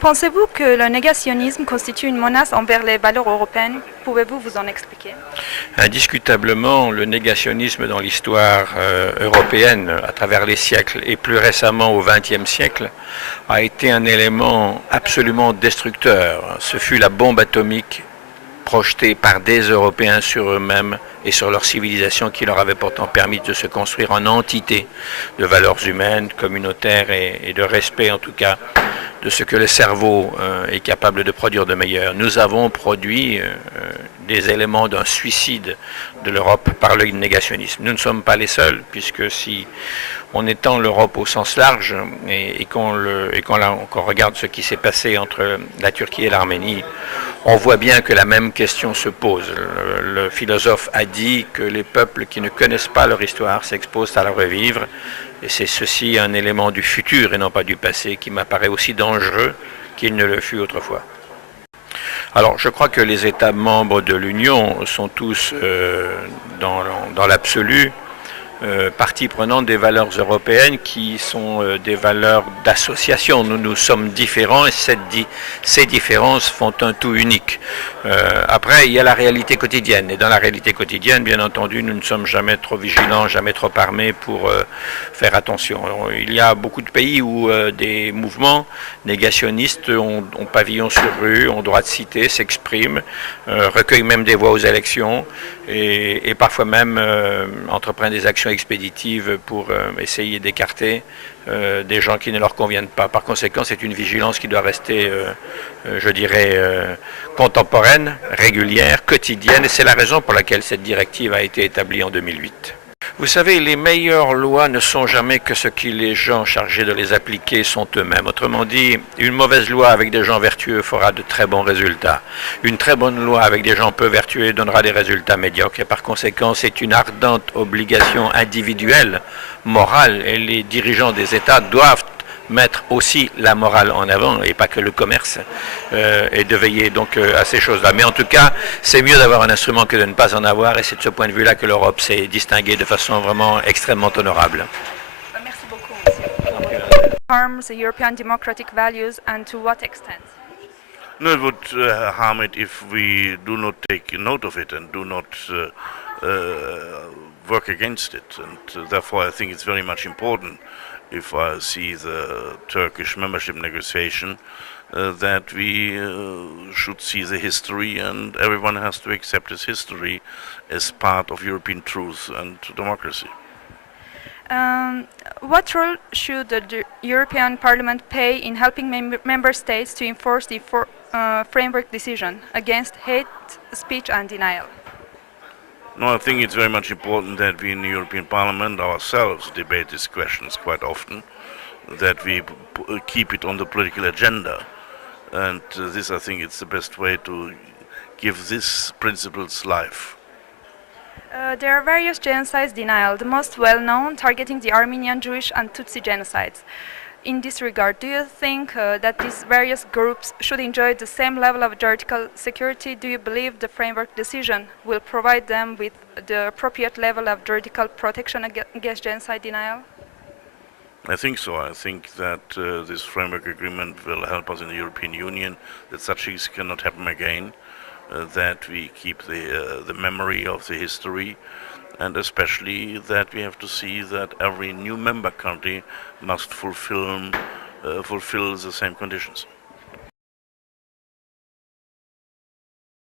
Pensez-vous que le négationnisme constitue une menace envers les valeurs européennes? Pouvez-vous vous en expliquer? Indiscutablement, le négationnisme dans l'histoire européenne, à travers les siècles et plus récemment au XXe siècle, a été un élément absolument destructeur. Ce fut la bombe atomique projetés par des Européens sur eux-mêmes et sur leur civilisation qui leur avait pourtant permis de se construire en entité de valeurs humaines, communautaires et de respect en tout cas de ce que le cerveau est capable de produire de meilleur. Nous avons produit des éléments d'un suicide de l'Europe par le négationnisme. Nous ne sommes pas les seuls, puisque si on étend l'Europe au sens large et qu'on regarde ce qui s'est passé entre la Turquie et l'Arménie, on voit bien que la même question se pose. Le philosophe a dit que les peuples qui ne connaissent pas leur histoire s'exposent à la revivre, et c'est ceci un élément du futur et non pas du passé qui m'apparaît aussi dangereux qu'il ne le fut autrefois. Alors je crois que les États membres de l'Union sont tous dans l'absolu partie prenante des valeurs européennes qui sont des valeurs d'association. Nous sommes différents et ces différences font un tout unique. Après, il y a la réalité quotidienne. Et dans la réalité quotidienne, bien entendu, nous ne sommes jamais trop vigilants, jamais trop armés pour faire attention. Alors, il y a beaucoup de pays où des mouvements négationnistes ont pavillon sur rue, ont droit de citer, s'expriment, recueillent même des voix aux élections et parfois même entreprennent des actions expéditives pour essayer d'écarter des gens qui ne leur conviennent pas. Par conséquent, c'est une vigilance qui doit rester, je dirais, contemporaine, régulière, quotidienne, et c'est la raison pour laquelle cette directive a été établie en 2008. Vous savez, les meilleures lois ne sont jamais que ce que les gens chargés de les appliquer sont eux-mêmes. Autrement dit, une mauvaise loi avec des gens vertueux fera de très bons résultats. Une très bonne loi avec des gens peu vertueux donnera des résultats médiocres. Et par conséquent, c'est une ardente obligation individuelle, morale, et les dirigeants des États doivent mettre aussi la morale en avant et pas que le commerce et de veiller donc à ces choses-là. Mais en tout cas, c'est mieux d'avoir un instrument que de ne pas en avoir et c'est de ce point de vue-là que l'Europe s'est distinguée de façon vraiment extrêmement honorable. Merci beaucoup, monsieur. Harms the European democratic values and to what extent? No, it would harm it if we do not take note of it and do not work against it. And therefore, I think it's very much important if I see the Turkish membership negotiation, that we should see the history and everyone has to accept its history as part of European truth and democracy. What role should the European Parliament play in helping member states to enforce the framework decision against hate speech and denial? No, I think it's very much important that we in the European Parliament ourselves debate these questions quite often, that we keep it on the political agenda. And this, I think, it's the best way to give these principles life. There are various genocides denial, the most well-known targeting the Armenian, Jewish and Tutsi genocides. In this regard, do you think that these various groups should enjoy the same level of juridical security? Do you believe the framework decision will provide them with the appropriate level of juridical protection against genocide denial? I think so. I think that this framework agreement will help us in the European Union, that such things cannot happen again, that we keep the memory of the history, and especially that we have to see that every new member country must fulfill the same conditions.